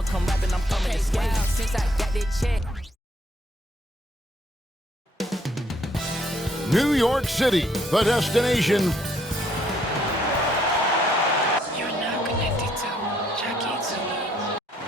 I'ma come rapping, I'm coming to skate. Since I got that check. New York City, the destination.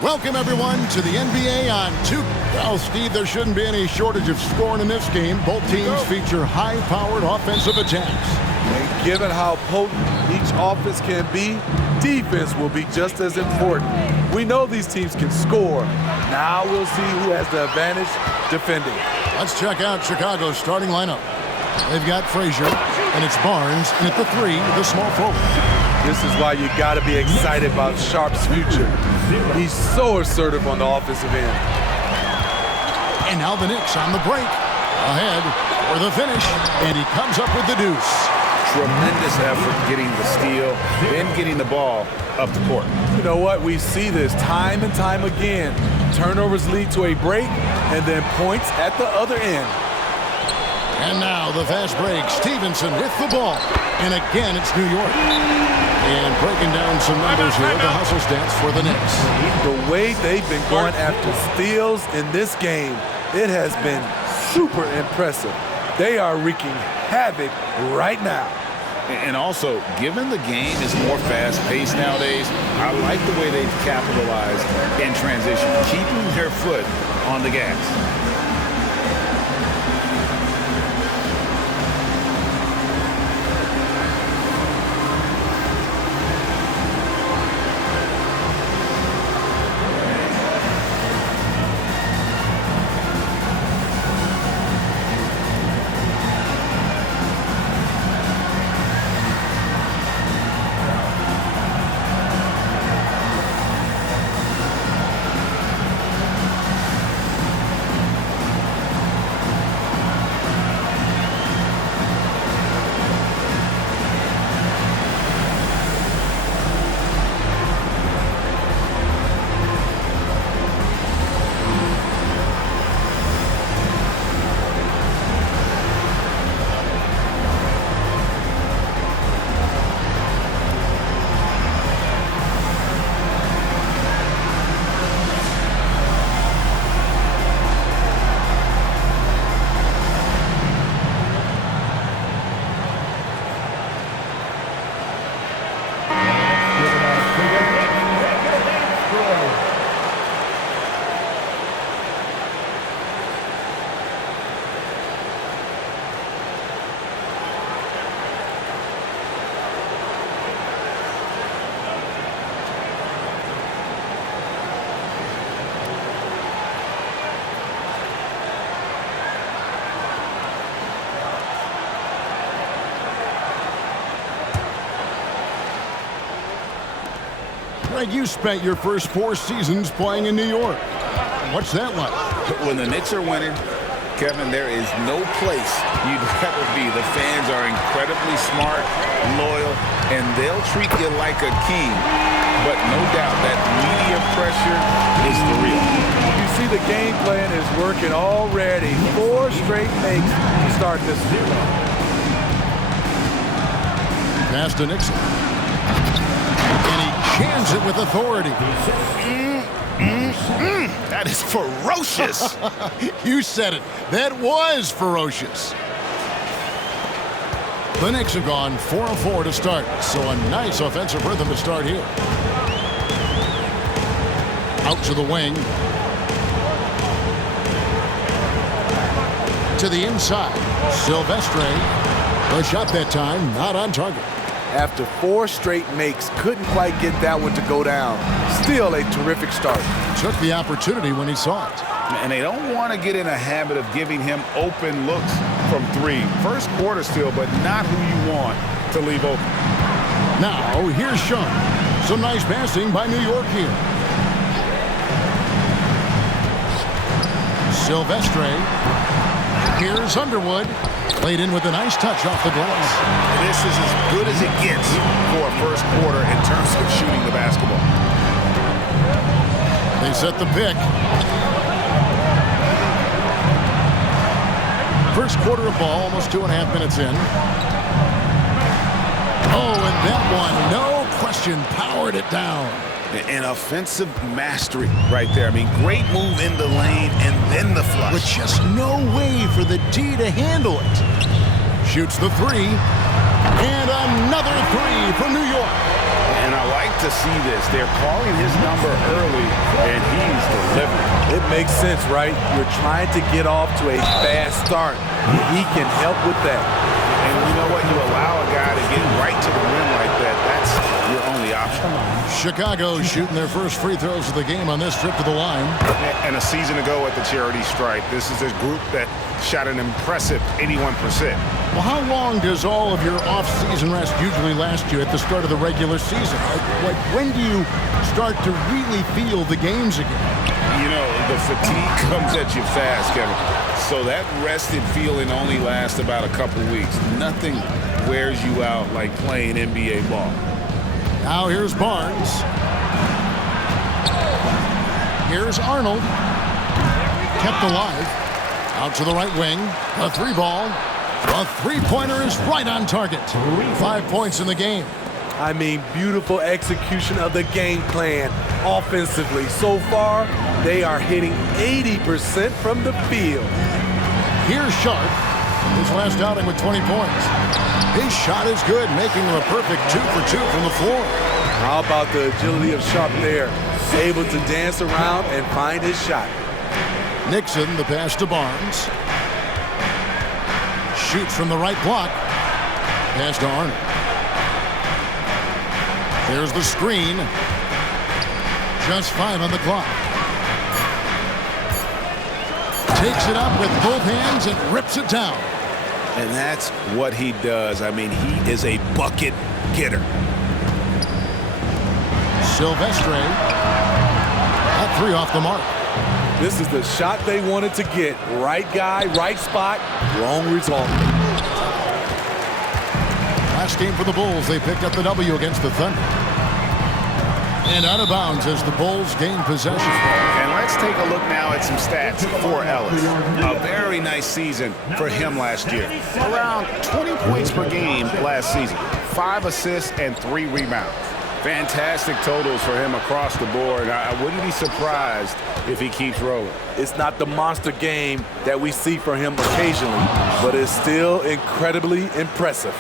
Welcome, everyone, to the NBA on 2. Well, Steve, there shouldn't be any shortage of scoring in this game. Both teams feature high-powered offensive attacks. And given how potent each offense can be, defense will be just as important. We know these teams can score. Now we'll see who has the advantage defending. Let's check out Chicago's starting lineup. They've got Frazier, and it's Barnes, and at the 3, the small forward. This is why you got to be excited about Sharp's future. He's so assertive on the offensive end. And now the Knicks on the break. Ahead for the finish, and he comes up with the deuce. Tremendous effort getting the steal, then getting the ball up the court. You know what? We see this time and time again. Turnovers lead to a break, and then points at the other end. And now the fast break. Stevenson with the ball. And again, it's New York. And breaking down some numbers here, the hustle stats for the Knicks. The way they've been going after steals in this game, it has been super impressive. They are wreaking havoc right now. And also, given the game is more fast-paced nowadays, I like the way they've capitalized in transition, keeping their foot on the gas. Greg, you spent your first 4 seasons playing in New York. What's that like? When the Knicks are winning, Kevin, there is no place you'd rather be. The fans are incredibly smart, loyal, and they'll treat you like a king. But no doubt that media pressure is for real. You see the game plan is working already. 4 straight makes to start this series. Pass to Nixon. And he jams it with authority. That is ferocious. You said it. That was ferocious. The Knicks have gone 4 of 4 to start, so a nice offensive rhythm to start here. Out to the wing. To the inside. Silvestre. The shot that time, not on target. After 4 straight makes, couldn't quite get that one to go down. Still a terrific start. Took the opportunity when he saw it. And they don't want to get in a habit of giving him open looks from 3. First quarter still, but not who you want to leave open. Now, here's Sean. Some nice passing by New York here. Silvestre. Here's Underwood. Played in with a nice touch off the glass. This is as good as it gets for a first quarter in terms of shooting the basketball. They set the pick. First quarter of ball, almost 2.5 minutes in. Oh, and that one, no question, powered it down. An offensive mastery right there. I mean, great move in the lane and then the flush. With just no way for the D to handle it. Shoots the three. And another three from New York. And I like to see this. They're calling his number early, and he's delivering. It makes sense, right? You're trying to get off to a fast start. He can help with that. And you know what? You allow a guy to get right to the rim like that. That's your only option. Chicago shooting their first free throws of the game on this trip to the line. And a season ago at the charity stripe, this is a group that shot an impressive 81%. Well, how long does all of your off-season rest usually last you at the start of the regular season? Like when do you start to really feel the games again? You know, the fatigue comes at you fast, Kevin. So that rested feeling only lasts about a couple weeks. Nothing wears you out like playing NBA ball. Now here's Barnes. Here's Arnold. Kept alive. Out to the right wing. A three ball. The three-pointer is right on target. 5 points in the game. I mean, beautiful execution of the game plan offensively. So far, they are hitting 80% from the field. Here's Sharp. His last outing with 20 points. His shot is good, making him a perfect 2 for 2 from the floor. How about the agility of Sharp there? Able to dance around and find his shot. Nixon, the pass to Barnes. Shoots from the right block. Pass to Arnold. There's the screen. Just 5 on the clock. Takes it up with both hands and rips it down. And that's what he does. I mean, he is a bucket getter. Silvestre. That three off the mark. This is the shot they wanted to get. Right guy, right spot, wrong result. Last game for the Bulls, they picked up the W against the Thunder. And out of bounds as the Bulls gain possession. And let's take a look now at some stats for Ellis. A very nice season for him last year. Around 20 points per game last season, 5 assists and 3 rebounds. Fantastic totals for him across the board. I wouldn't be surprised if he keeps rolling. It's not the monster game that we see from him occasionally, but it's still incredibly impressive.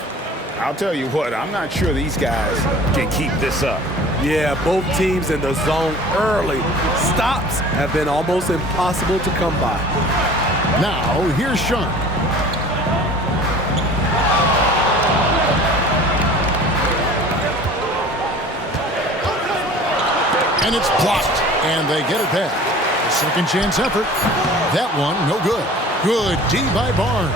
I'll tell you what, I'm not sure these guys can keep this up. Yeah, both teams in the zone early. Stops have been almost impossible to come by. Now, here's Sharp. And it's blocked, and they get it back. Second chance effort. That one, no good. Good D by Barnes.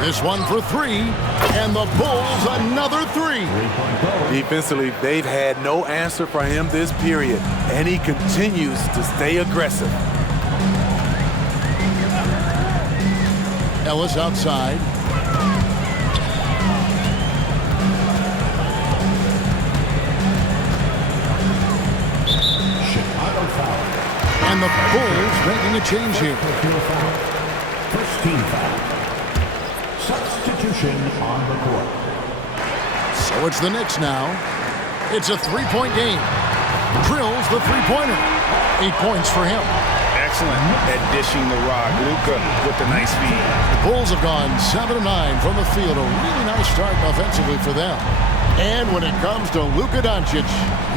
This one for 3, and the Bulls another 3. Defensively, they've had no answer for him this period, and he continues to stay aggressive. Ellis outside. Chicago foul. And the Bulls making a change here. First team foul. Substitution on the court. So it's the Knicks now. It's a three-point game. Drills the three-pointer. 8 points for him. Excellent at dishing the rock. Luka with the nice feed. The Bulls have gone 7 of 9 from the field. A really nice start offensively for them. And when it comes to Luka Doncic,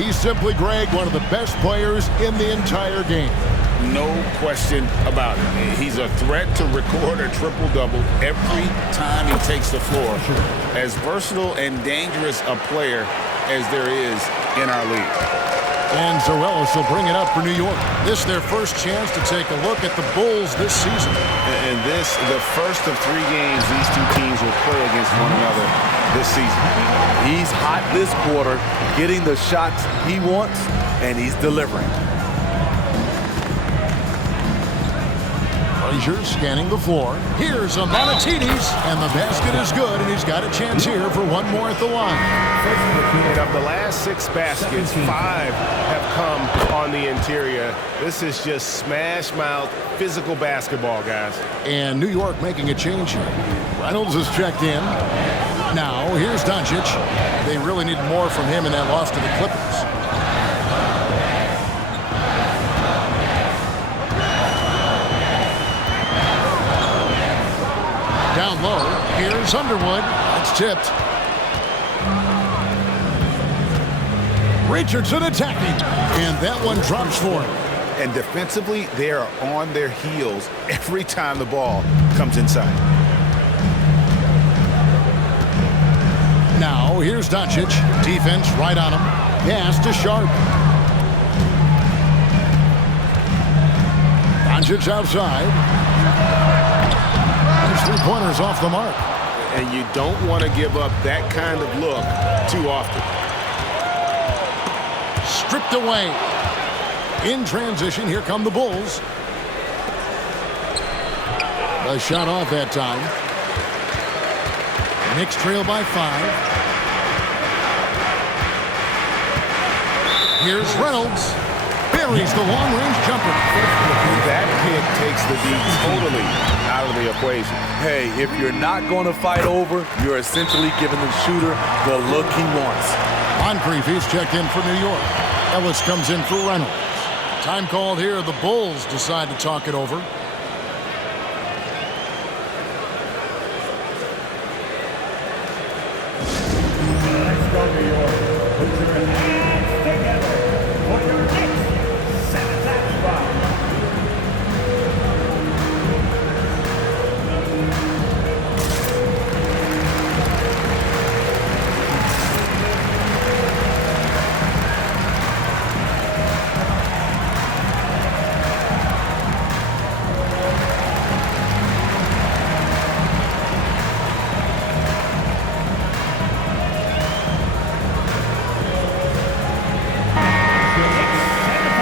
he's simply, Greg, one of the best players in the entire game. No question about it. He's a threat to record a triple-double every time he takes the floor. As versatile and dangerous a player as there is in our league. And Zoelis will bring it up for New York. This is their first chance to take a look at the Bulls this season. And this, the first of 3 games these two teams will play against one another this season. He's hot this quarter, getting the shots he wants, and he's delivering. Frazier scanning the floor. Here's a Monetides, and the basket is good, and he's got a chance here for one more at the line. And of the last 6 baskets, 5 have come on the interior. This is just smash-mouth, physical basketball, guys. And New York making a change here. Reynolds is checked in. Now, here's Doncic. They really need more from him in that loss to the Clippers. Down low, here's Underwood. That's tipped. Richardson attacking, and that one drops for him. And defensively, they are on their heels every time the ball comes inside. Now, here's Doncic. Defense right on him. Pass to Sharp. Doncic outside. His three-pointers off the mark. And you don't want to give up that kind of look too often. Stripped away. In transition, here come the Bulls. A shot off that time. Knicks trail by 5. Here's Reynolds. Buries the long-range jumper. That pick takes the D totally out of the equation. Hey, if you're not going to fight over, you're essentially giving the shooter the look he wants. Moncrief, he's checked in for New York. Ellis comes in for Reynolds. Time called here. The Bulls decide to talk it over. Let's go, New York. Put your hands together for your next satisfaction.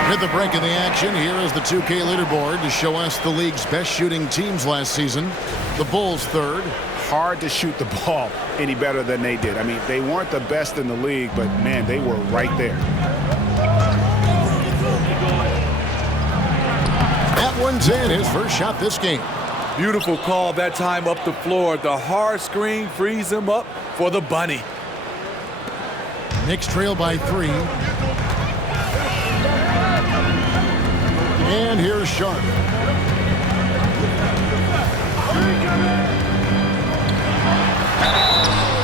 With the break in the action, here is the 2K leaderboard to show us the league's best shooting teams last season. The Bulls third. Hard to shoot the ball any better than they did. I mean, they weren't the best in the league, but, man, they were right there. That one's in. His first shot this game. Beautiful call that time up the floor. The hard screen frees him up for the bunny. Knicks trail by 3. And here's Sharp.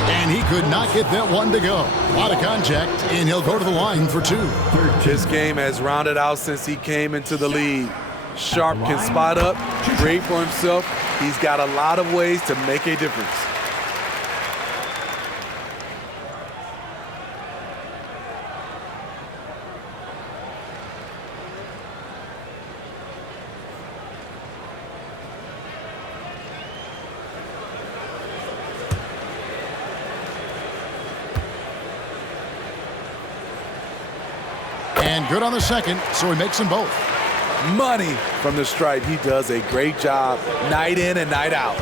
And he could not get that one to go. A lot of contact, and he'll go to the line for 2. This game has rounded out since he came into the league. Sharp can spot up, create for himself. He's got a lot of ways to make a difference. And good on the second, so he makes them both. Money from the stripe. He does a great job night in and night out.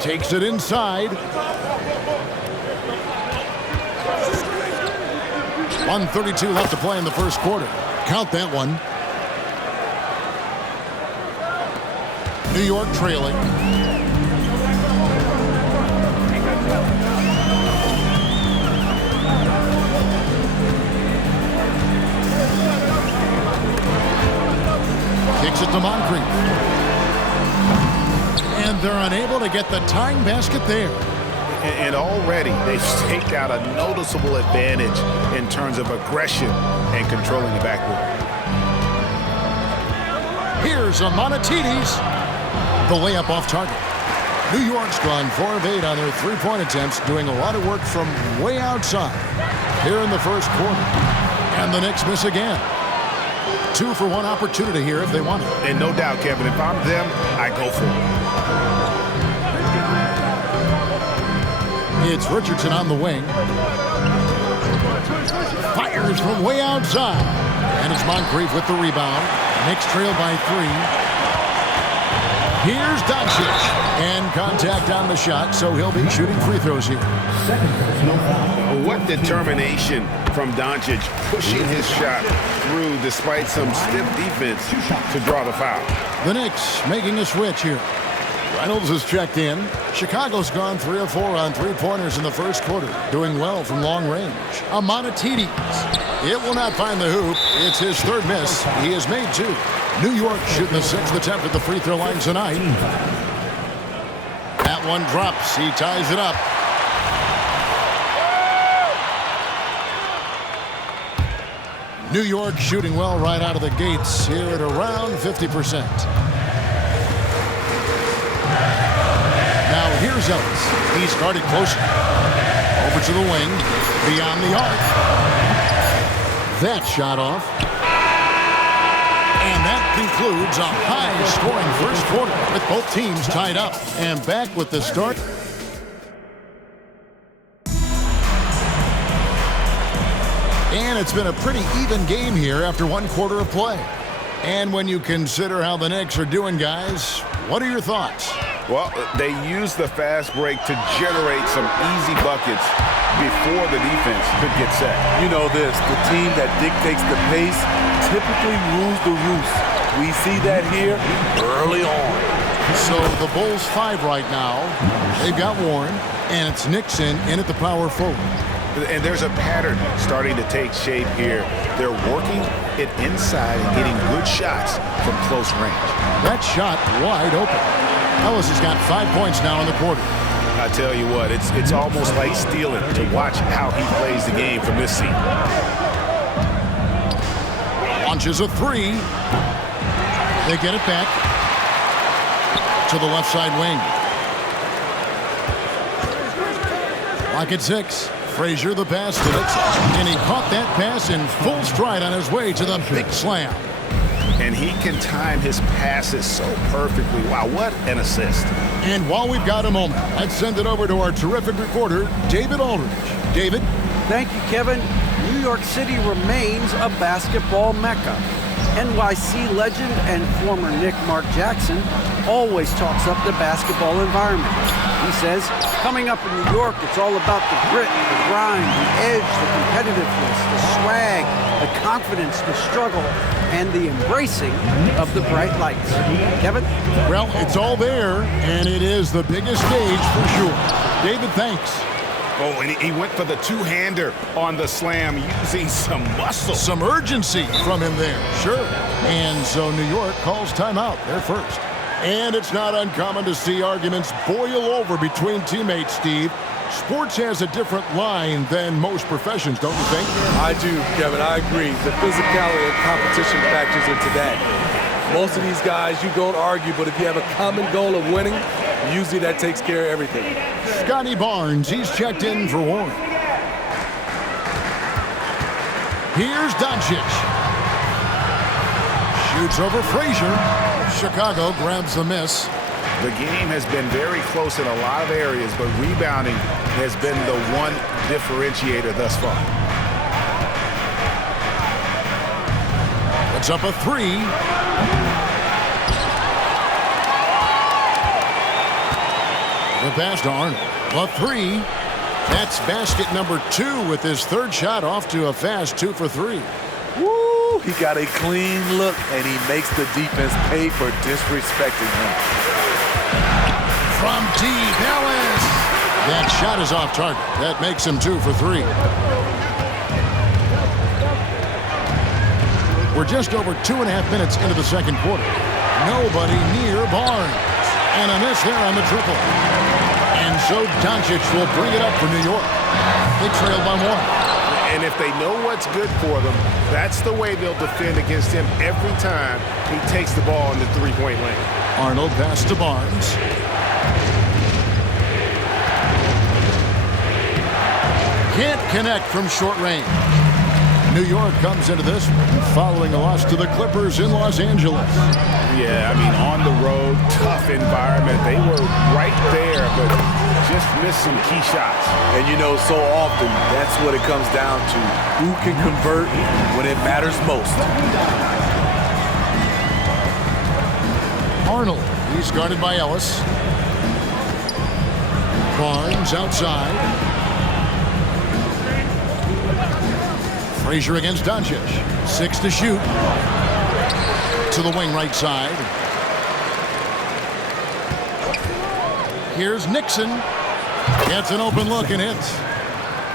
Takes it inside. 1:32 left to play in the first quarter. Count that one. New York trailing. Kicks it to Moncrief. And they're unable to get the tying basket there. And already they've staked out a noticeable advantage in terms of aggression and controlling the backcourt. Here's a Monetides. The layup off target. New York's gone 4 of 8 on their three-point attempts, doing a lot of work from way outside here in the first quarter. And the Knicks miss again. 2 for 1 opportunity here if they want it. And no doubt, Kevin, if I'm them, I go for it. It's Richardson on the wing. Fires from way outside. And it's Moncrief with the rebound. Knicks trail by 3. Here's Doncic. And contact on the shot, so he'll be shooting free throws here. What determination from Doncic, pushing his shot through despite some stiff defense to draw the foul. The Knicks making a switch here. Reynolds is checked in. Chicago's gone 3 of 4 on three-pointers in the first quarter, doing well from long range. Amanatides. It will not find the hoop. It's his third miss. He has made 2. New York shooting the 6th attempt at the free throw line tonight. That one drops. He ties it up. New York shooting well right out of the gates here at around 50%. Now here's Ellis. He's guarded closer. Over to the wing. Beyond the arc. That shot off. And that concludes a high-scoring first quarter with both teams tied up. And back with the start. And it's been a pretty even game here after one quarter of play. And when you consider how the Knicks are doing, guys, what are your thoughts? Well, they used the fast break to generate some easy buckets before the defense could get set. You know this, the team that dictates the pace typically rules the roost. We see that here early on. So the Bulls 5 right now. They've got Warren, and it's Nixon in at the power forward. And there's a pattern starting to take shape here. They're working it inside and getting good shots from close range. That shot wide open. Ellis has got 5 points now in the quarter. I tell you what, it's almost like stealing to watch how he plays the game from this seat. Launches a 3. They get it back to the left side wing. Lock at 6. Frazier the pass to Nixon. And he caught that pass in full stride on his way to the big slam. And he can time his passes so perfectly. Wow, what an assist. And while we've got a moment, let's send it over to our terrific reporter, David Aldridge. David? Thank you, Kevin. New York City remains a basketball mecca. NYC legend and former Knick Mark Jackson always talks up the basketball environment. He says, coming up in New York, it's all about the grit, the grind, the edge, the competitiveness, the swag, the confidence, the struggle, and the embracing of the bright lights. Kevin? Well, it's all there, and it is the biggest stage for sure. David, thanks. Oh, and he went for the two-hander on the slam, using some muscle. Some urgency from him there, sure. And so New York calls timeout. They're first. And it's not uncommon to see arguments boil over between teammates, Steve. Sports has a different line than most professions, don't you think? I do, Kevin. I agree. The physicality and competition factors into that. Most of these guys, you don't argue, but if you have a common goal of winning, usually that takes care of everything. Scotty Barnes, he's checked in for Warren. Here's Doncic. Shoots over Frazier. Chicago grabs the miss. The game has been very close in a lot of areas, but rebounding has been the one differentiator thus far. It's up a 3. The pass to Arnold. A 3. That's basket number 2 with his third shot off to a fast 2 for 3. Woo! He got a clean look, and he makes the defense pay for disrespecting him. From deep, Ellis. That shot is off target. That makes him 2 for 3. We're just over 2.5 minutes into the second quarter. Nobody near Barnes. And a miss there on the triple. And so Doncic will bring it up for New York. They trail by 1. And if they know what's good for them, that's the way they'll defend against him every time he takes the ball in the three-point lane. Arnold pass to Barnes. Can't connect from short range. New York comes into this following a loss to the Clippers in Los Angeles. Yeah, I mean, on the road, tough environment. They were right there, but just missed some key shots. And you know, so often, that's what it comes down to. Who can convert when it matters most? Arnold He's guarded by Ellis. Barnes outside. Frazier against Doncic. 6 to shoot. To the wing right side. Here's Nixon. Gets an open look and hits.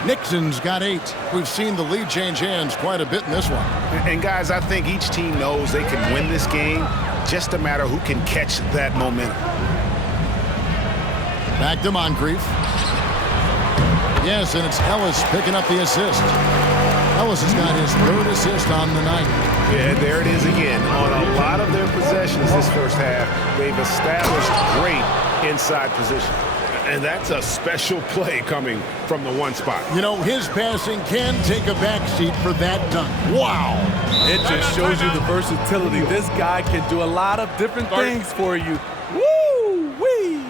Nixon's got 8. We've seen the lead change hands quite a bit in this one. And guys, I think each team knows they can win this game. Just a matter who can catch that momentum. Back to Moncrief. Yes, and it's Ellis picking up the assist. Ellis has got his 3rd assist on the night. Yeah, there it is again. On a lot of their possessions this first half, they've established great inside position. And that's a special play coming from the one spot. You know, his passing can take a backseat for that dunk. Wow. It just shows you the versatility. This guy can do a lot of different things for you. Woo-wee!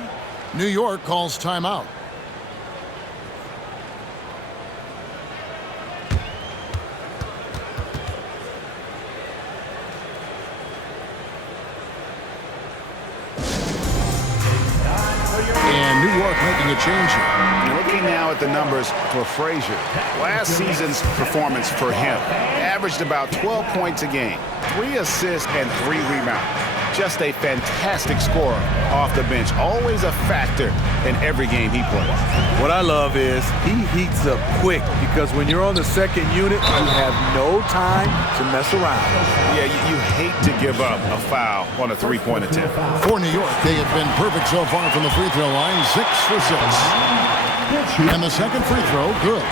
New York calls timeout. And New York making a change here. Looking now at the numbers for Frazier. Last season's performance for him averaged about 12 points a game, 3 assists and 3 rebounds. Just a fantastic scorer off the bench. Always a factor in every game he plays. What I love is he heats up quick because when you're on the second unit, you have no time to mess around. Yeah, you hate to give up a foul on a three-point attempt. For New York, they have been perfect so far from the free throw line, 6 for 6. And the second free throw, good.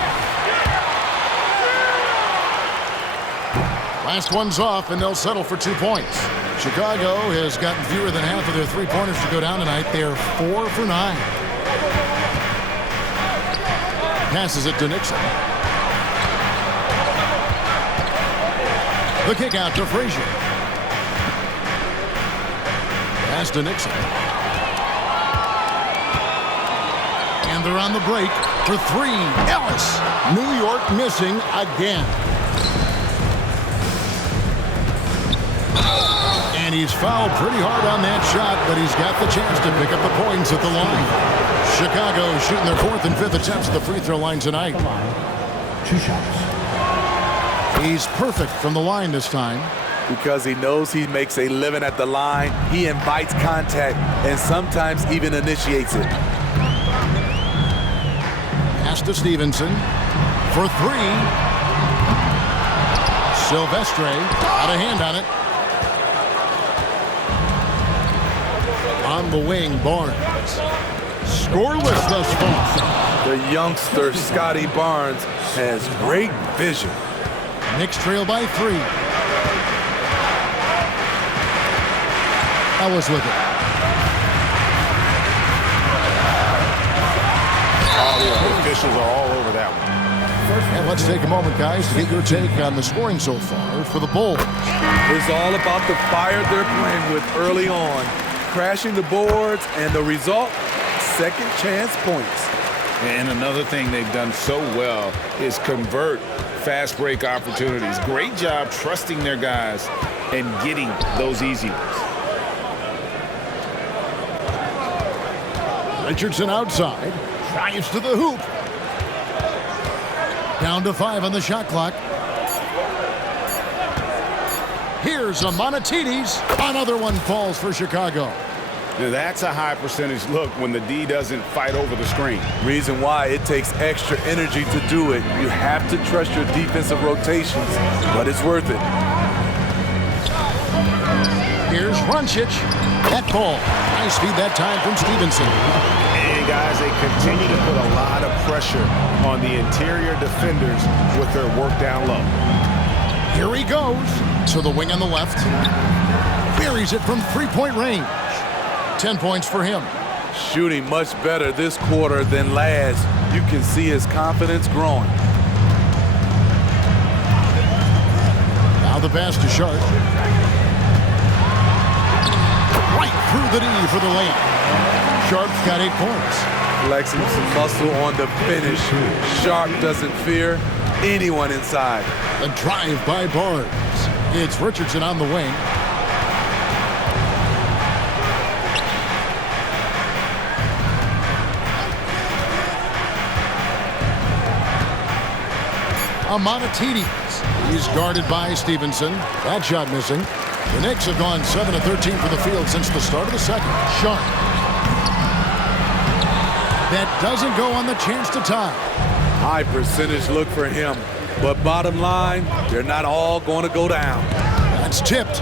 Last one's off, and they'll settle for 2 points. Chicago has gotten fewer than half of their three-pointers to go down tonight. They're 4 for 9. Passes it to Nixon. The kick out to Frazier. Pass to Nixon. And they're on the break for 3. Ellis. New York missing again. And he's fouled pretty hard on that shot, but he's got the chance to pick up the points at the line. Chicago shooting their 4th and 5th attempts at the free throw line tonight. 2 shots. He's perfect from the line this time. Because he knows he makes a living at the line, he invites contact and sometimes even initiates it. Pass to Stevenson for 3. Silvestre out of hand on it. On the wing, Barnes. Scoreless thus far. The youngster, Scotty Barnes, has great vision. Knicks trail by 3. Ellis with it. The officials are all over that one. And let's take a moment, guys, to get your take on the scoring so far for the Bulls. It's all about the fire they're playing with early on. Crashing the boards, and the result, second chance points. And another thing they've done so well is convert fast break opportunities. Great job trusting their guys and getting those easy ones. Richardson outside. Drives to the hoop. Down to 5 on the shot clock. Here's Amonatides. Another one falls for Chicago. That's a high percentage look when the D doesn't fight over the screen. Reason why it takes extra energy to do it. You have to trust your defensive rotations, but it's worth it. Here's Doncic. That ball. Nice feed that time from Stevenson. And guys, they continue to put a lot of pressure on the interior defenders with their work down low. Here he goes to the wing on the left. Buries it from 3-point range. 10 points for him. Shooting much better this quarter than last. You can see his confidence growing. Now the pass to Sharp. Right through the knee for the layup. Sharp's got 8 points. Flexing some muscle on the finish. Sharp doesn't fear anyone inside. A drive by Barnes. It's Richardson on the wing. Amonatides. He's guarded by Stevenson. That shot missing. The Knicks have gone 7 of 13 from the field since the start of the second. Sharp. That doesn't go on the chance to tie. High percentage look for him. But bottom line, they're not all going to go down. That's tipped.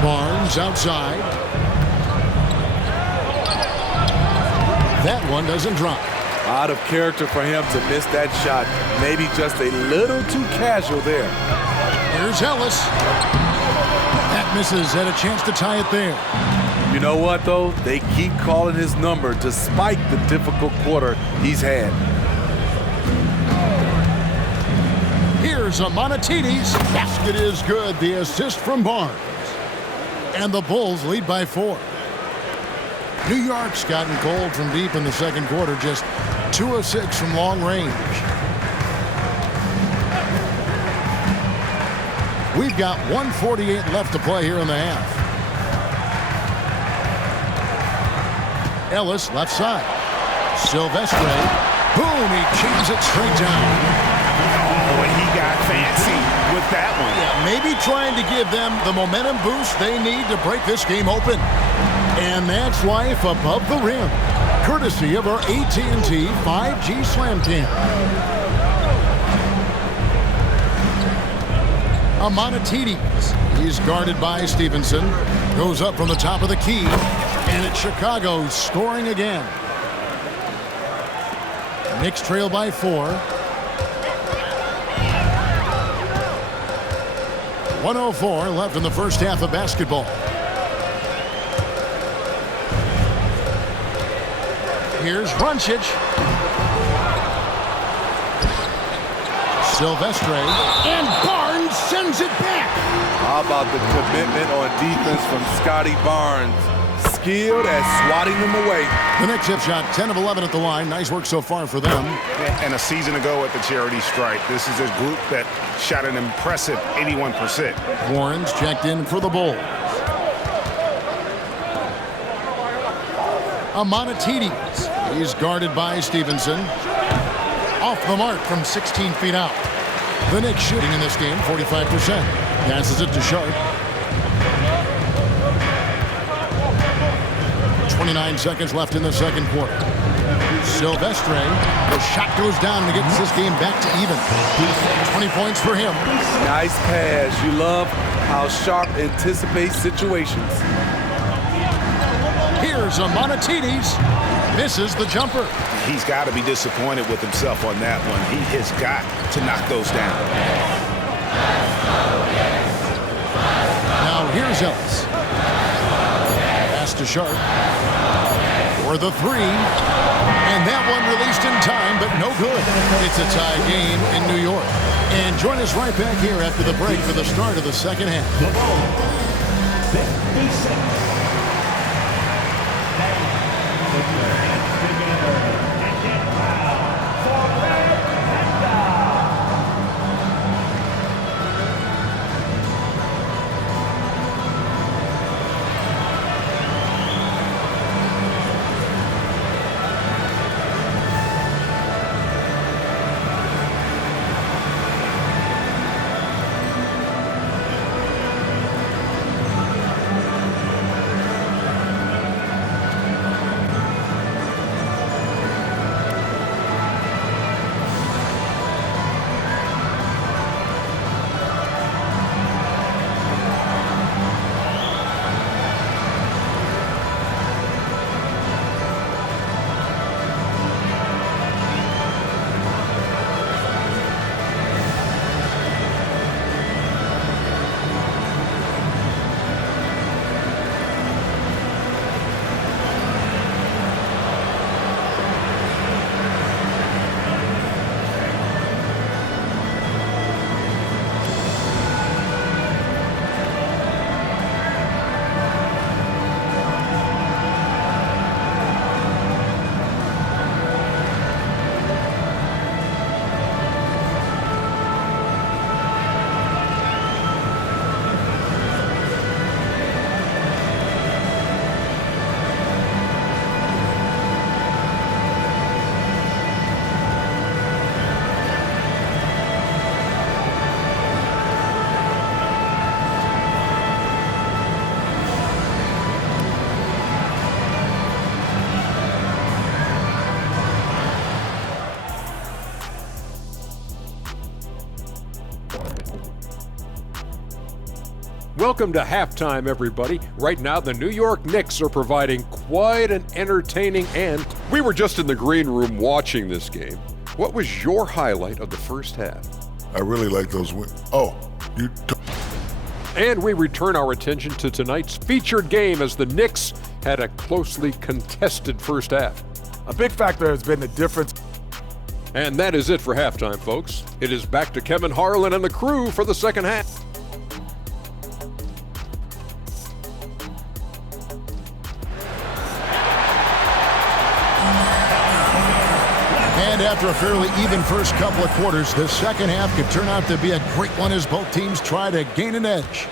Barnes outside. That one doesn't drop. Out of character for him to miss that shot. Maybe just a little too casual there. Here's Ellis. That misses. Had a chance to tie it there. You know what, though? They keep calling his number despite the difficult quarter he's had. Here's Amonatides. Basket is good. The assist from Barnes. And the Bulls lead by 4. New York's gotten cold from deep in the second quarter. Just 2 of 6 from long range. We've got 1:48 left to play here in the half. Ellis, left side. Silvestre. Boom, he jams it straight down. Oh, and he got fancy with that one. Maybe trying to give them the momentum boost they need to break this game open. And that's life above the rim. Courtesy of our AT&T 5G Slam Cam. Amonatides. He's guarded by Stevenson. Goes up from the top of the key. And it's Chicago scoring again. Knicks trail by 4. 1:04 left in the first half of basketball. Here's Runcic. Silvestre. And Barnes sends it back. How about the commitment on defense from Scotty Barnes? Skilled at swatting them away. The Knicks have shot 10 of 11 at the line. Nice work so far for them. And a season ago at the charity stripe, this is a group that shot an impressive 81%. Warren's checked in for the Bulls. Amonatides. He's guarded by Stevenson. Off the mark from 16 feet out. The Knicks shooting in this game 45%. Passes it to Sharp. 29 seconds left in the second quarter. Silvestre. The shot goes down and gets this game back to even. 20 points for him. Nice pass. You love how Sharp anticipates situations. Here's Amonatides. Misses the jumper. He's got to be disappointed with himself on that one. He has got to knock those down. Now here's Ellis. Pass to Sharp. For the 3. And that one released in time, but no good. It's a tie game in New York. And join us right back here after the break for the start of the second half. The Bulls, 56. Put your hands together and get loud for Red Panda. Welcome to halftime, everybody. Right now, the New York Knicks are providing quite an entertaining end. We were just in the green room watching this game. What was your highlight of the first half? I really like those wins. And we return our attention to tonight's featured game as the Knicks had a closely contested first half. A big factor has been the difference. And that is it for halftime, folks. It is back to Kevin Harlan and the crew for the second half. And after a fairly even first couple of quarters, the second half could turn out to be a great one as both teams try to gain an edge.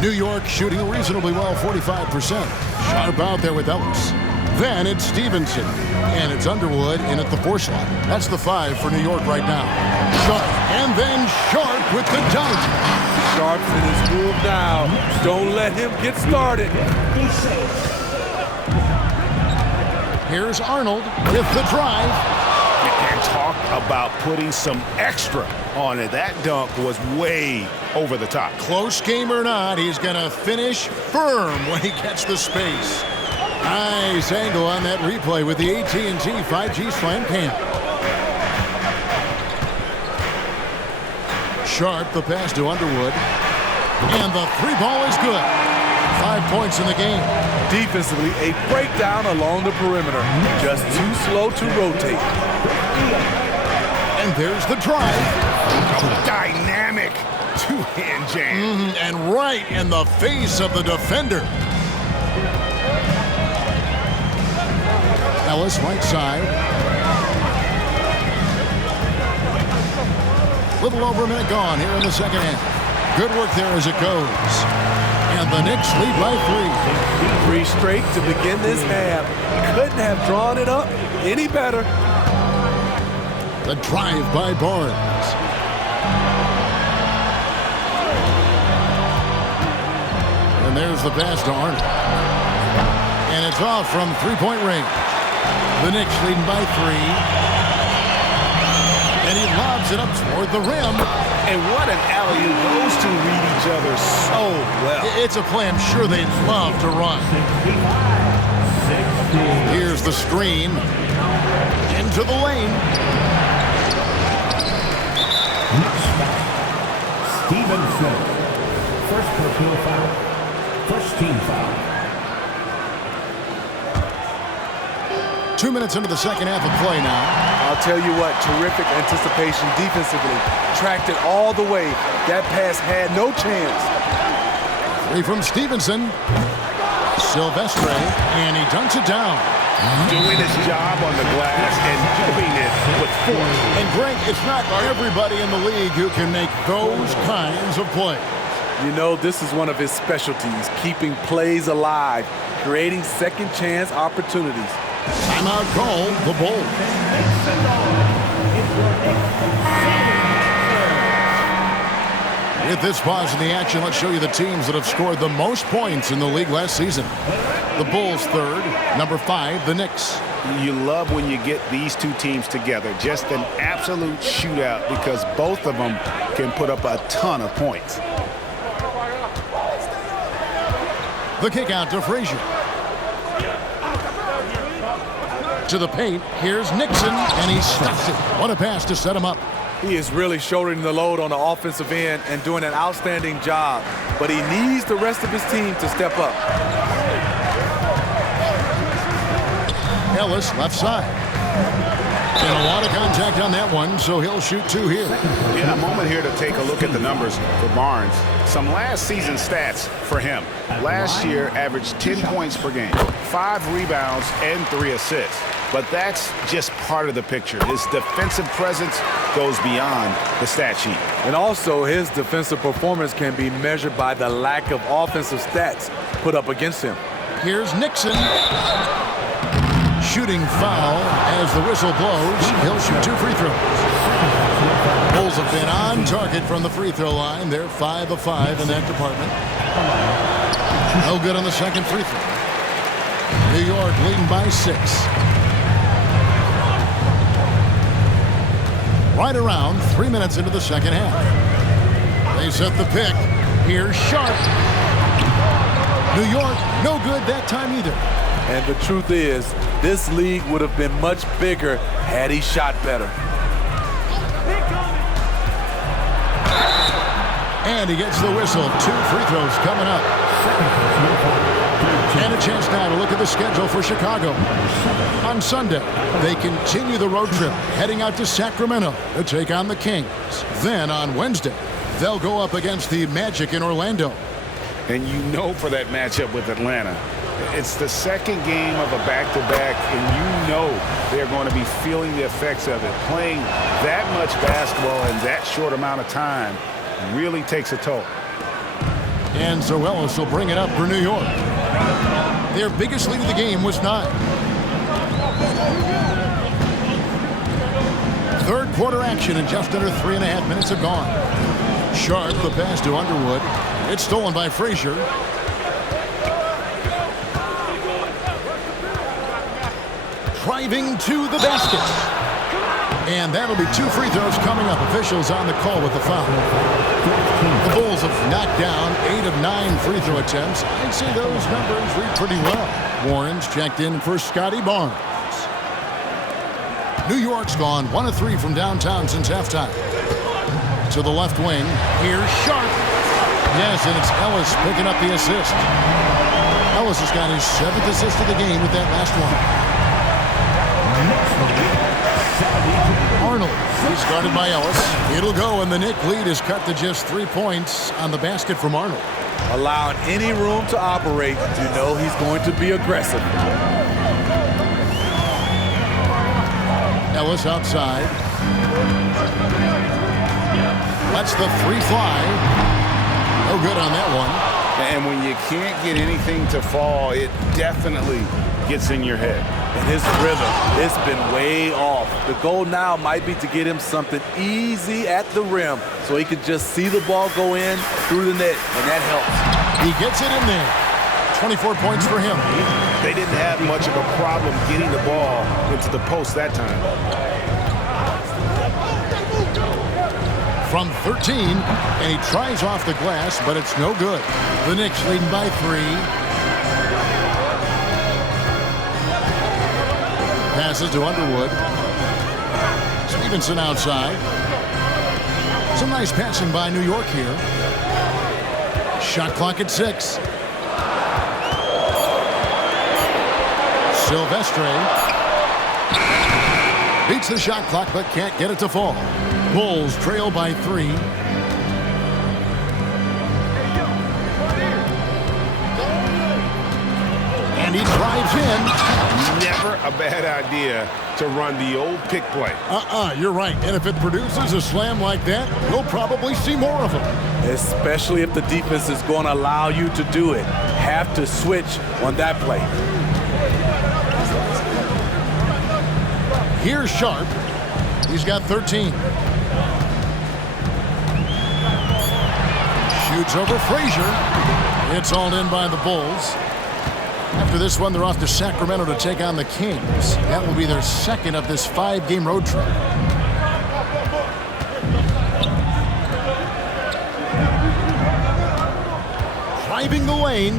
New York shooting reasonably well, 45%. Sharp out there with Ellis. Then it's Stevenson, and it's Underwood in at the 4 slot. That's the 5 for New York right now. Sharp, and then Sharp with the dunk. Sharp's in his move now. Don't let him get started. Here's Arnold with the drive. And talk about putting some extra on it. That dunk was way over the top. Close game or not, he's going to finish firm when he gets the space. Nice angle on that replay with the AT&T 5G Slam Cam. Sharp, the pass to Underwood. And the 3 ball is good. 5 points in the game. Defensively, a breakdown along the perimeter. Just too slow to rotate. And there's the drive. Dynamic two-hand jam. And right in the face of the defender. Ellis, right side. Little over a minute gone here in the second half. Good work there as it goes. And the Knicks lead by 3. 3 straight to begin this half. Couldn't have drawn it up any better. The drive by Barnes. And there's the pass to Arnold. And it's off from 3-point range. The Knicks leading by 3. And he lobs it up toward the rim. And what an alley-oop. Those two read each other so well. It's a play I'm sure they'd love to run. Here's the screen. Into the lane. Stevenson. First personal foul. First team foul. 2 minutes into the second half of play now. I'll tell you what, terrific anticipation defensively. Tracked it all the way. That pass had no chance. 3 from Stevenson. Silvestre, and he dunks it down. Doing his job on the glass and doing it with force. And Greg, it's not everybody in the league who can make those kinds of plays. You know, this is one of his specialties, keeping plays alive, creating second chance opportunities. Timeout called, the Bulls. With this pause in the action, let's show you the teams that have scored the most points in the league last season. The Bulls 3rd, number 5, the Knicks. You love when you get these two teams together. Just an absolute shootout because both of them can put up a ton of points. The kick out to Frazier. To the paint, here's Nixon, and he stops it. What a pass to set him up. He is really shouldering the load on the offensive end and doing an outstanding job, but he needs the rest of his team to step up. Ellis, left side. And a lot of contact on that one, so he'll shoot 2 here. Yeah, a moment here to take a look at the numbers for Barnes. Some last season stats for him. Last year, averaged 10 points per game, 5 rebounds, and 3 assists. But that's just part of the picture. His defensive presence goes beyond the stat sheet. And also, his defensive performance can be measured by the lack of offensive stats put up against him. Here's Nixon. Shooting foul as the whistle blows. He'll shoot 2 free throws. Bulls have been on target from the free throw line. They're 5 of 5 in that department. No good on the second free throw. New York leading by 6. Right around 3 minutes into the second half. They set the pick. Here's Sharp. New York, no good that time either. And the truth is, this league would have been much bigger had he shot better. And he gets the whistle. 2 free throws coming up. And a chance now to look at the schedule for Chicago. On Sunday, they continue the road trip, heading out to Sacramento to take on the Kings. Then on Wednesday, they'll go up against the Magic in Orlando. And you know for that matchup with Atlanta, it's the second game of a back-to-back, and you know they're going to be feeling the effects of it. Playing that much basketball in that short amount of time really takes a toll. And so Ellis will bring it up for New York. Their biggest lead of the game was 9. Third quarter action, and just under 3.5 minutes have gone. Sharp, the pass to Underwood. It's stolen by Frazier. Driving to the basket. And that'll be 2 free throws coming up. Officials on the call with the foul. The Bulls have knocked down 8 of 9 free throw attempts. I'd say those numbers read pretty well. Warren's checked in for Scotty Barnes. New York's gone 1 of 3 from downtown since halftime. To the left wing. Here's Sharp. Yes, and it's Ellis picking up the assist. Ellis has got his 7th assist of the game with that last one. Arnold, he's guarded by Ellis. It'll go, and the Knick lead is cut to just 3 points on the basket from Arnold. Allowing any room to operate, you know he's going to be aggressive. Ellis outside. Lets the 3 fly. No good on that one. And when you can't get anything to fall, it definitely gets in your head. And his rhythm, it's been way off. The goal now might be to get him something easy at the rim so he can just see the ball go in through the net, and that helps. He gets it in there. 24 points for him. They didn't have much of a problem getting the ball into the post that time. From 13, and he tries off the glass, but it's no good. The Knicks leading by 3. Passes to Underwood. Stevenson outside. Some nice passing by New York here. Shot clock at 6. Silvestre beats the shot clock but can't get it to fall. Bulls trail by 3. And he drives in. Never a bad idea to run the old pick play. You're right. And if it produces a slam like that, we'll probably see more of them. Especially if the defense is going to allow you to do it. Have to switch on that play. Here's Sharp. He's got 13. Shoots over Frazier. It's hauled in by the Bulls. After this one, they're off to Sacramento to take on the Kings. That will be their second of this 5-game road trip. Driving the lane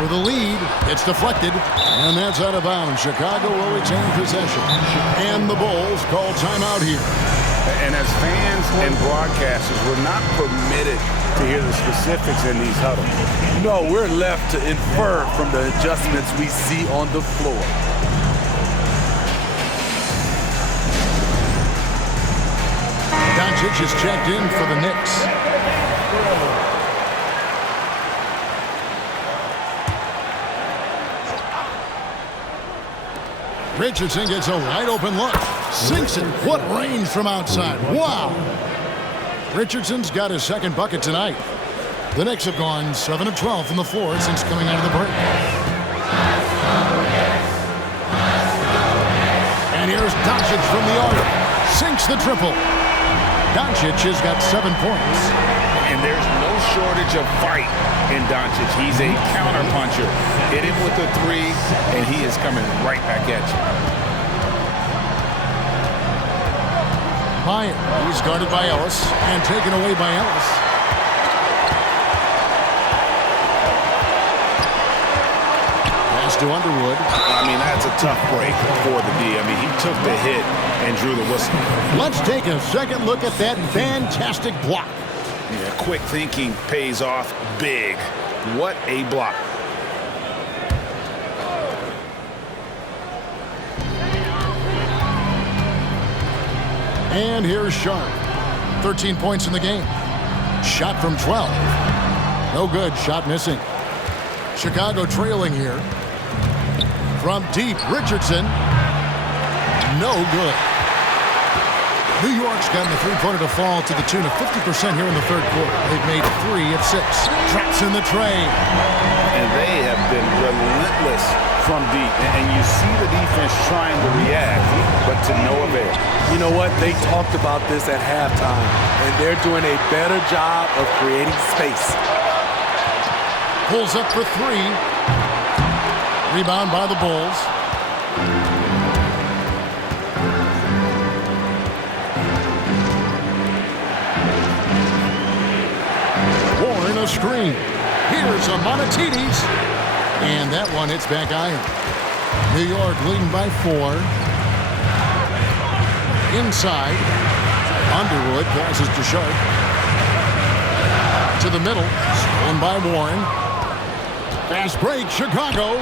for the lead. It's deflected, and that's out of bounds. Chicago will retain possession. And the Bulls call timeout here. And as fans and broadcasters, we're not permitted to hear the specifics in these huddles. No, we're left to infer from the adjustments we see on the floor. Doncic is checked in for the Knicks. Richardson gets a wide open look. Sinks it. What range from outside. Wow. Richardson's got his second bucket tonight. The Knicks have gone 7 of 12 from the floor since coming out of the break. And here's Doncic from the arc. Sinks the triple. Doncic has got 7 points. And there's no shortage of fight in Doncic. He's a counter-puncher. Hit him with a 3, and he is coming right back at you. Bryant, he's guarded by Ellis and taken away by Ellis. to Underwood. I mean, that's a tough break for the D. I mean, he took the hit and drew the whistle. Let's take a second look at that fantastic block. Yeah, quick thinking pays off big. What a block. And here's Sharp. 13 points in the game. Shot from 12. No good. Shot missing. Chicago trailing here. From deep, Richardson. No good. New York's gotten the three-pointer to fall to the tune of 50% here in the third quarter. They've made 3 of 6. Traps in the tray. And they have been relentless from deep. And you see the defense trying to react, but to no avail. You know what? They talked about this at halftime, and they're doing a better job of creating space. Pulls up for 3. Rebound by the Bulls. Warren a screen. Here's a Monatides. And that one hits back iron. New York leading by 4. Inside. Underwood passes to Sharp. To the middle. Stolen by Warren. Fast break, Chicago.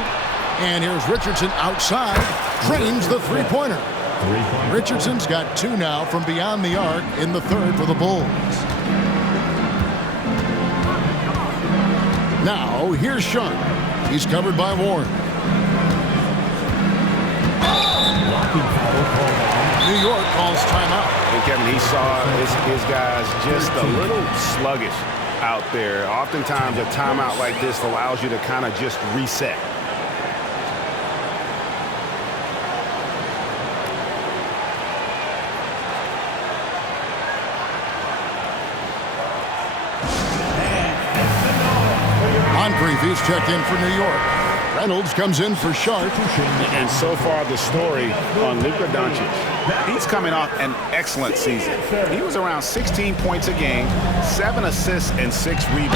And here's Richardson outside. Drains the three-pointer. Richardson's got 2 now from beyond the arc in the third for the Bulls. Now, here's Sharp. He's covered by Warren. New York calls timeout. And Kevin, he saw his guys just a little sluggish out there. Oftentimes, a timeout like this allows you to kind of just reset. Moncrief checked in for New York. Reynolds comes in for Sharp. And so far, the story on Luka Doncic. He's coming off an excellent season. He was around 16 points a game, 7 assists, and 6 rebounds.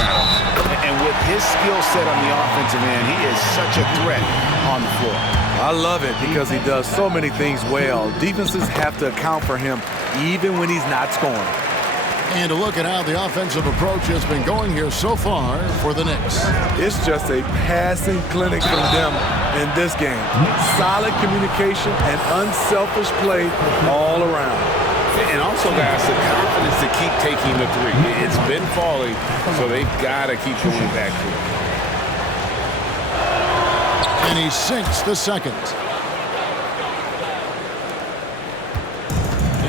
And with his skill set on the offensive end, he is such a threat on the floor. I love it because he does so many things well. Defenses have to account for him even when he's not scoring. And to look at how the offensive approach has been going here so far for the Knicks. It's just a passing clinic from them in this game. Solid communication and unselfish play all around. And also, guys, the confidence to keep taking the 3. It's been falling, so they've got to keep going back to it. And he sinks the second.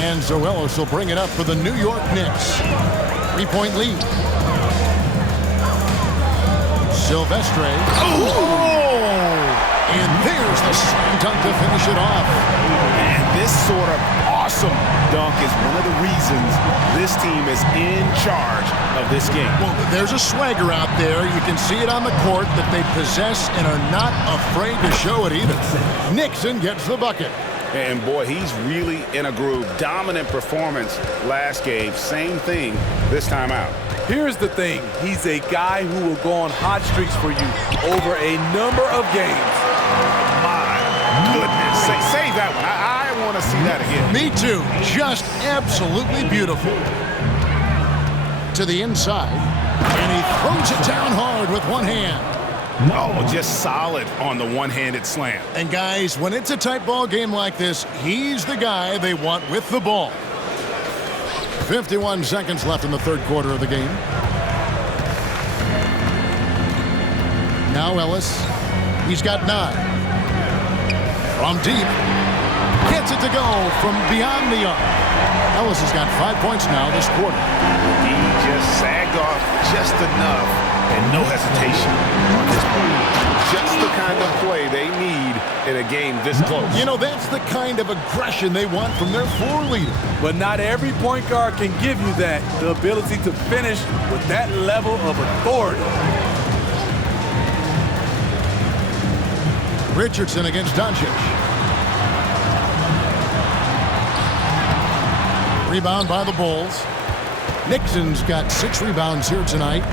And Zoelos will bring it up for the New York Knicks. 3-point lead. Silvestre. Oh! And there's the slam dunk to finish it off. And this sort of awesome dunk is one of the reasons this team is in charge of this game. Well, there's a swagger out there. You can see it on the court that they possess and are not afraid to show it either. Nixon gets the bucket. And boy, he's really in a groove. Dominant performance last game. Same thing this time out. Here's the thing. He's a guy who will go on hot streaks for you over a number of games. My goodness. Save that one. I want to see that again. Me too. Just absolutely beautiful. To the inside. And he throws it down hard with one hand. Oh, just solid on the one-handed slam. And guys, when it's a tight ball game like this, he's the guy they want with the ball. 51 seconds left in the third quarter of the game. Now Ellis. He's got 9. From deep. Gets it to go from beyond the arc. Ellis has got 5 points now this quarter. He just sagged off just enough and no hesitation on his part. Just the kind of play they need in a game this close. You know, that's the kind of aggression they want from their floor leader. But not every point guard can give you that, the ability to finish with that level of authority. Richardson against Doncic. Rebound by the Bulls. Nixon's got 6 rebounds here tonight.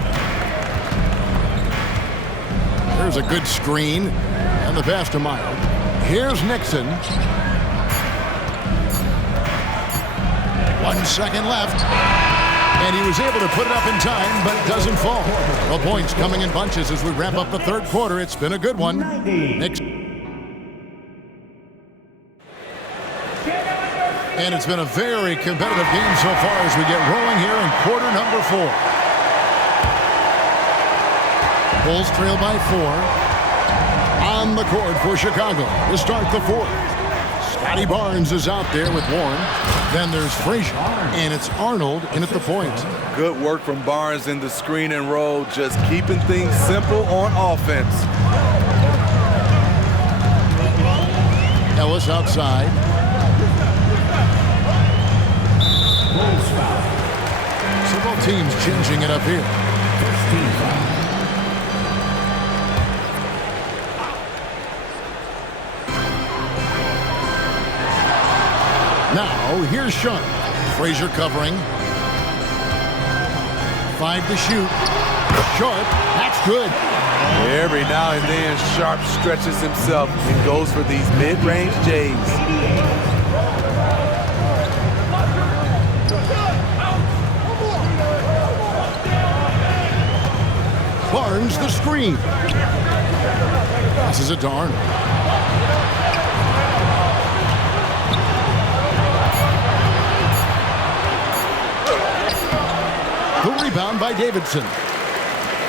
There's a good screen. And the pass to Meyer. Here's Nixon. 1 second left. And he was able to put it up in time, but doesn't fall. The points coming in bunches as we wrap up the third quarter. It's been a good one. And it's been a very competitive game so far as we get rolling here in quarter number 4. Bulls trail by 4. On the court for Chicago to start the fourth. Scotty Barnes is out there with Warren. Then there's Frazier, and it's Arnold in at the point. Good work from Barnes in the screen and roll, just keeping things simple on offense. Ellis outside. So both teams changing it up here. Now, here's Sharp. Frazier covering. 5 to shoot. Sharp, that's good. Every now and then, Sharp stretches himself and goes for these mid-range J's. Barnes the screen. Passes it to Arnold. The rebound by Davidson.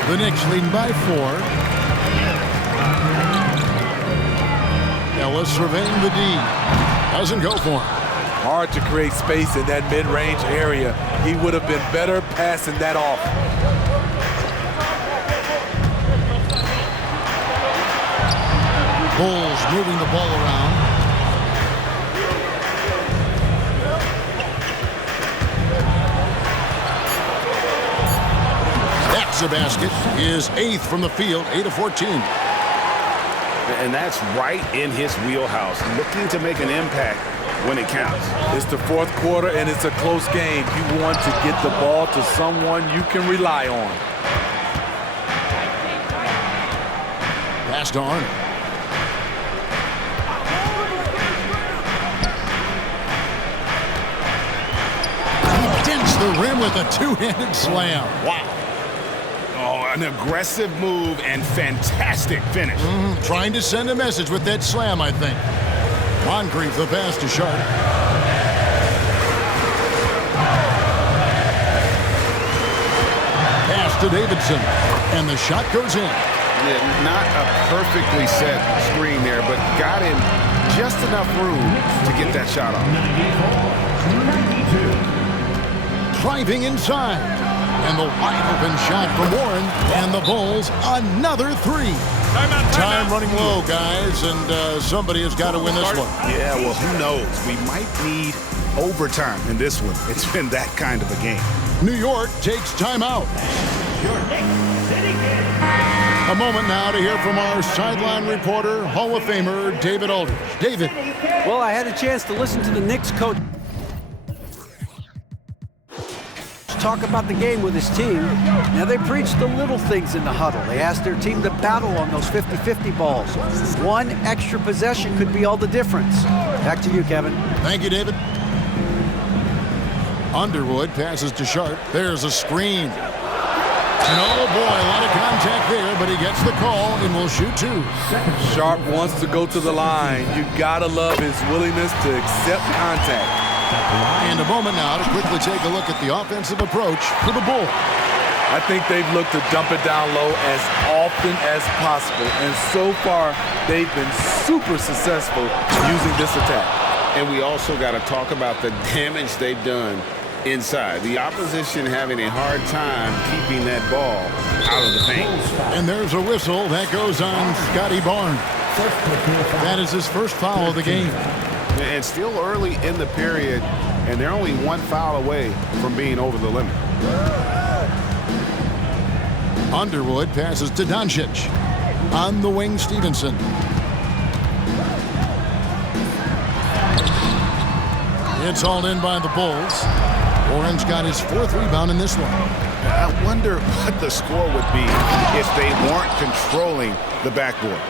The Knicks leading by 4. Ellis surveying the D. Doesn't go for him. Hard to create space in that mid-range area. He would have been better passing that off. Bulls moving the ball around. That's a basket. His 8th from the field, 8 of 14. And that's right in his wheelhouse, looking to make an impact when it counts. It's the fourth quarter, and it's a close game. You want to get the ball to someone you can rely on. Pass to Arnold. Dents the rim with a two-handed slam. Wow. Oh, an aggressive move and fantastic finish. Trying to send a message with that slam, I think. Moncrief the pass to Sharp. Pass to Davidson. And the shot goes in. Yeah, not a perfectly set screen there, but got in just enough room to get that shot off. Driving inside. And the wide open shot from Warren. And the Bulls, another 3. Time running low, guys, and somebody has got to win this one. Yeah, well, who knows? We might need overtime in this one. It's been that kind of a game. New York takes timeout. A moment now to hear from our sideline reporter, Hall of Famer David Aldridge. David. Well, I had a chance to listen to the Knicks coach talk about the game with his team. Now, they preached the little things in the huddle. They asked their team to battle on those 50-50 balls. One extra possession could be all the difference. Back to you, Kevin. Thank you, David. Underwood passes to Sharp. There's a screen. And oh boy, a lot of contact there, but he gets the call and will shoot 2. Sharp wants to go to the line. You gotta love his willingness to accept contact. And a moment now to quickly take a look at the offensive approach for the Bulls. I think they've looked to dump it down low as often as possible. And so far, they've been super successful using this attack. And we also got to talk about the damage they've done inside. The opposition having a hard time keeping that ball out of the paint. And there's a whistle that goes on Scotty Barnes. That is his first foul of the game. And still early in the period, and they're only 1 foul away from being over the limit. Underwood passes to Doncic. On the wing, Stevenson. It's hauled in by the Bulls. Warren's got his 4th rebound in this one. I wonder what the score would be if they weren't controlling the backboard.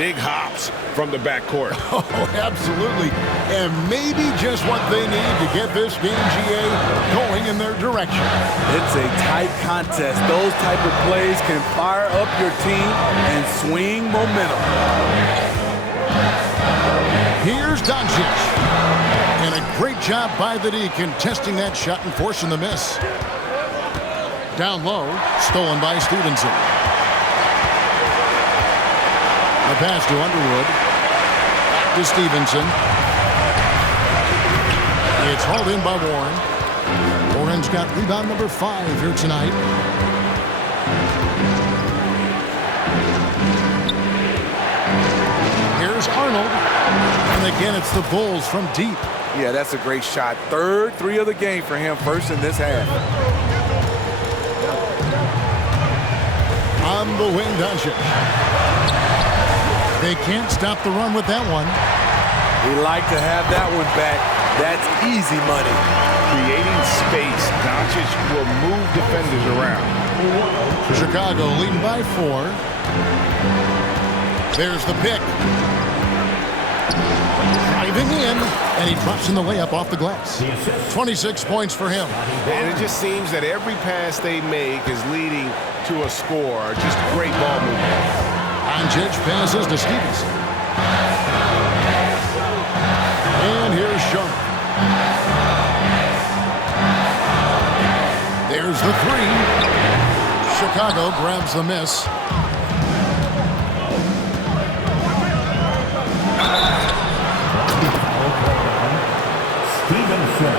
big hops from the backcourt. Oh, absolutely. And maybe just what they need to get this game, GA, going in their direction. It's a tight contest. Those type of plays can fire up your team and swing momentum. Here's Doncic. And a great job by the D contesting that shot and forcing the miss. Down low, stolen by Stevenson. The pass to Underwood. Back to Stevenson. It's hauled in by Warren. Warren's got rebound number 5 here tonight. Here's Arnold. And again, it's the Bulls from deep. Yeah, that's a great shot. Third three of the game for him, first in this half. On the wing, Doncic. They can't stop the run with that one. We like to have that one back. That's easy money. Creating space, Doncic will move defenders around. Chicago leading by 4. There's the pick. Driving in, and he drops in the layup off the glass. 26 points for him. And it just seems that every pass they make is leading to a score. Just great ball movement. Doncic passes to Stevenson. And here's Sharp. There's the 3. Chicago grabs the miss. Stevenson,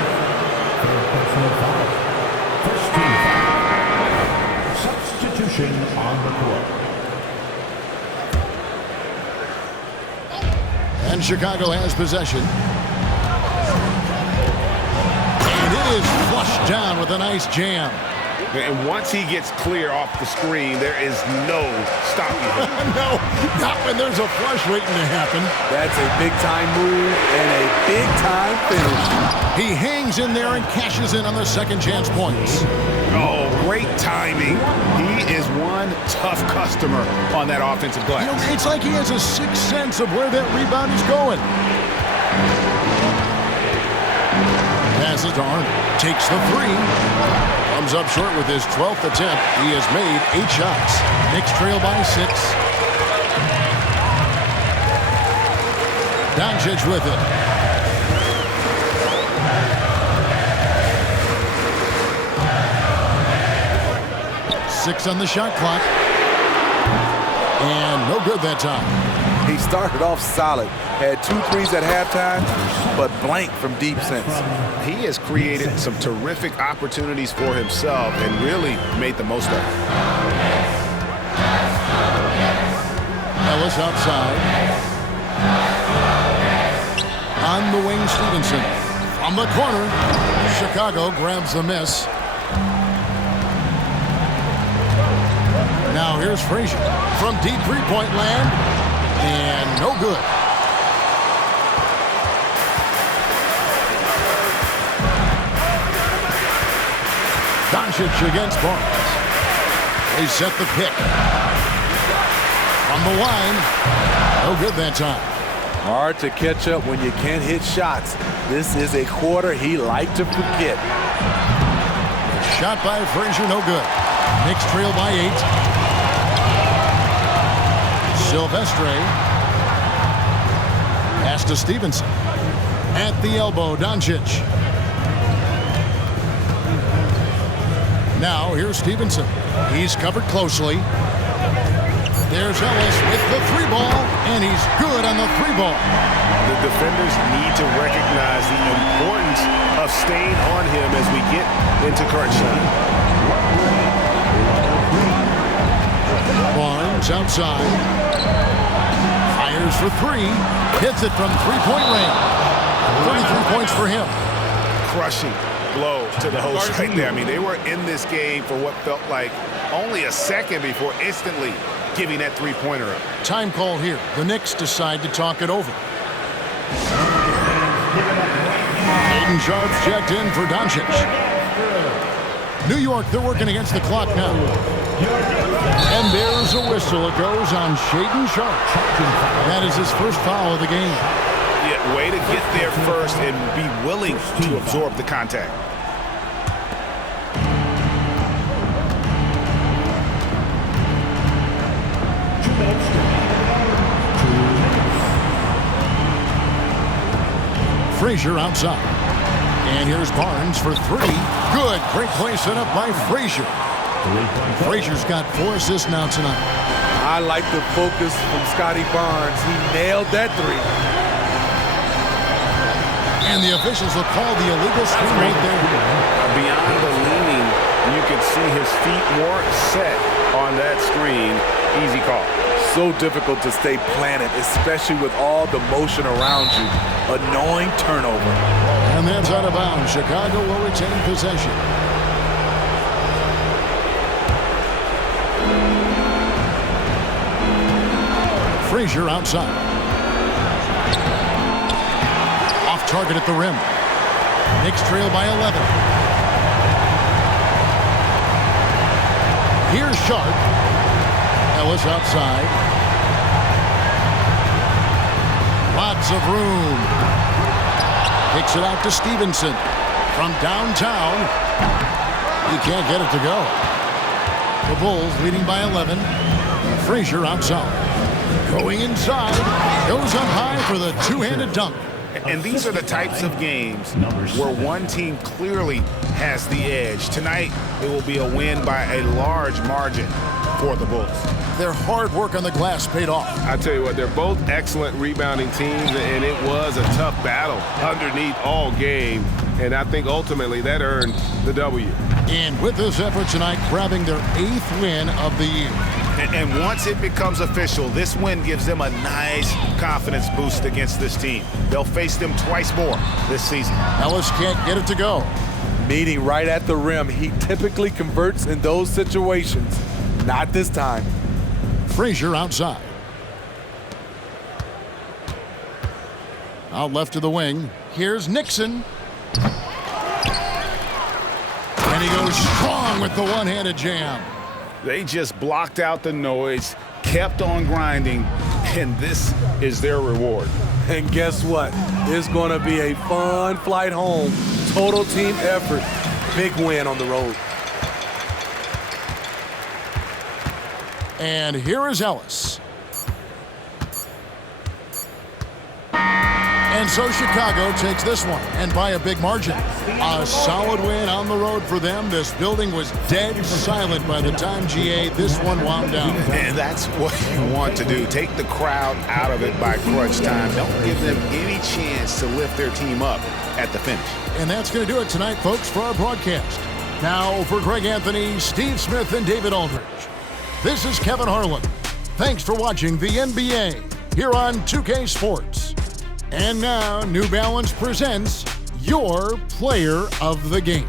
third personal foul. First team foul. Substitution on the court. And Chicago has possession. And it is flushed down with a nice jam. And once he gets clear off the screen, there is no stopping him. No, not when there's a flush waiting to happen. That's a big-time move and a big-time finish. He hangs in there and cashes in on the second chance points. Oh, great timing. He is one tough customer on that offensive glass. You know, it's like he has a sixth sense of where that rebound is going. Passes to Arnold. Takes the 3. Comes up short with his 12th attempt. He has made 8 shots. Knicks trail by 6. Doncic with it. Six on the shot clock. And no good that time. He started off solid. Had 2 threes at halftime, but blank from deep since. He has created some terrific opportunities for himself and really made the most of it. Ellis outside. On the wing, Stevenson. From the corner, Chicago grabs the miss. Now here's Frazier from deep three-point land. And no good. Doncic against Barnes. They set the pick. On the line. No good that time. Hard to catch up when you can't hit shots. This is a quarter he liked to forget. Shot by Frazier, no good. Knicks trail by 8. Silvestre. Pass to Stevenson. At the elbow, Doncic. Now, here's Stevenson. He's covered closely. There's Ellis with the 3-ball, and he's good on the 3-ball. The defenders need to recognize the importance of staying on him as we get into crunch time. Barnes outside. Fires for 3. Hits it from three-point range. 33 points for him. Crushing blow to the host right there. I mean, they were in this game for what felt like only a second before instantly giving that three-pointer up. Time call here. The Knicks decide to talk it over. Hayden Sharp's checked in for Doncic. New York, they're working against the clock now. And there's a whistle. It goes on Shaedon Sharpe. That is his first foul of the game. Yeah, way to get there first and be willing to absorb the contact. Frazier outside. And here's Barnes for three. Good. Great play set up by Frazier. Frazier's got 4 assists now tonight. I like the focus from Scotty Barnes. He nailed that three. And the officials will call the illegal screen right there. Beyond the leaning, you could see his feet more set on that screen. Easy call. So difficult to stay planted, especially with all the motion around you. Annoying turnover. And that's out of bounds. Chicago will retain possession. Frazier outside. Off target at the rim. Knicks trail by 11. Here's Sharpe. Ellis outside. Lots of room. Kicks it out to Stevenson. From downtown. He can't get it to go. The Bulls leading by 11. Frazier outside. Going inside. Goes up high for the two-handed dunk. And these are the types of games where one team clearly has the edge. Tonight, it will be a win by a large margin for the Bulls. Their hard work on the glass paid off. I tell you what, they're both excellent rebounding teams, and it was a tough battle underneath all game. And I think ultimately that earned the W. And with this effort tonight, grabbing their 8th win of the year. And once it becomes official, this win gives them a nice confidence boost against this team. They'll face them twice more this season. Ellis can't get it to go. Meeting right at the rim. He typically converts in those situations. Not this time. Frazier outside. Out left to the wing. Here's Nixon. And he goes strong with the one-handed jam. They just blocked out the noise, kept on grinding, and this is their reward. And guess what? It's going to be a fun flight home. Total team effort. Big win on the road. And here is Ellis. And so Chicago takes this one, and by a big margin. A solid win on the road for them. This building was dead silent by the time, GA, this one wound down. And that's what you want to do. Take the crowd out of it by crunch time. Don't give them any chance to lift their team up at the finish. And that's going to do it tonight, folks, for our broadcast. Now, for Greg Anthony, Steve Smith, and David Aldridge, this is Kevin Harlan. Thanks for watching the NBA here on 2K Sports. And now, New Balance presents your player of the game.